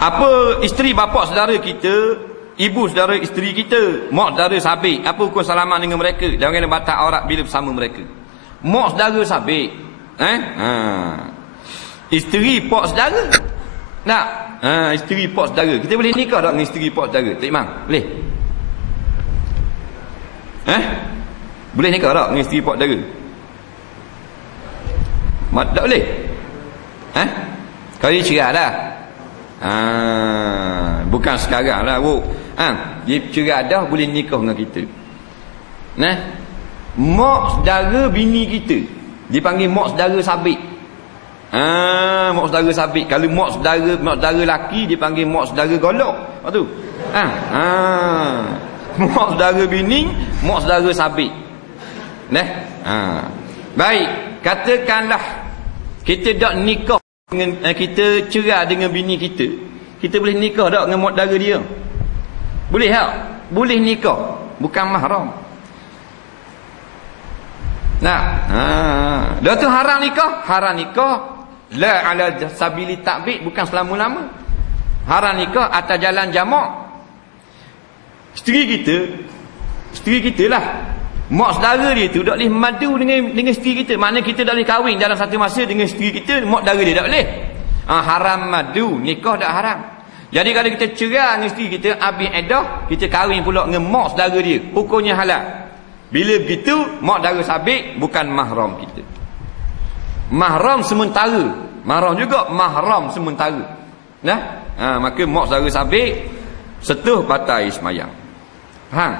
Apa isteri bapa saudara kita, ibu saudara isteri kita, mak saudara sabik, apa hukum salaman dengan mereka? Jangan kena batal aurat bila bersama mereka. Mak saudara sabik, isteri pak saudara. Nak? Isteri pak saudara. Kita boleh nikah tak dengan isteri pak saudara? Tak Imam? Boleh? Boleh nikah tak dengan isteri pak saudara? Tak boleh? Kau ni cerai dah. Bukan sekarang lah, bu. Dia cerai dah, boleh nikah dengan kita. Mak saudara bini kita dipanggil mak saudara sabik. Mak saudara sabik. Kalau mak saudara laki dipanggil mak saudara golok. Apa tu? Mak saudara bini, mak saudara sabik. Baik, katakanlah kita dak nikah dengan kita cerai dengan bini kita. Kita boleh nikah tak dengan mak saudara dia? Boleh tak? Boleh nikah, bukan mahram. Dah tu haram nikah. Haram nikah la ala sabili ta'bid, bukan selama-lama. Haram nikah atas jalan jamak. Isteri kita lah, mak saudara dia tu tak boleh madu dengan isteri kita. Maknanya kita tak boleh kahwin dalam satu masa dengan isteri kita, mak saudara dia tak boleh. Haram madu, nikah tak haram. Jadi kalau kita cerai dengan isteri kita, habis iddah, kita kahwin pula dengan mak saudara dia, hukumnya halal. Bila begitu, mak saudara sabik bukan mahram kita. Mahram sementara. Mahram juga mahram sementara. Maka mak saudara sabik setuh batal sembahyang. Faham?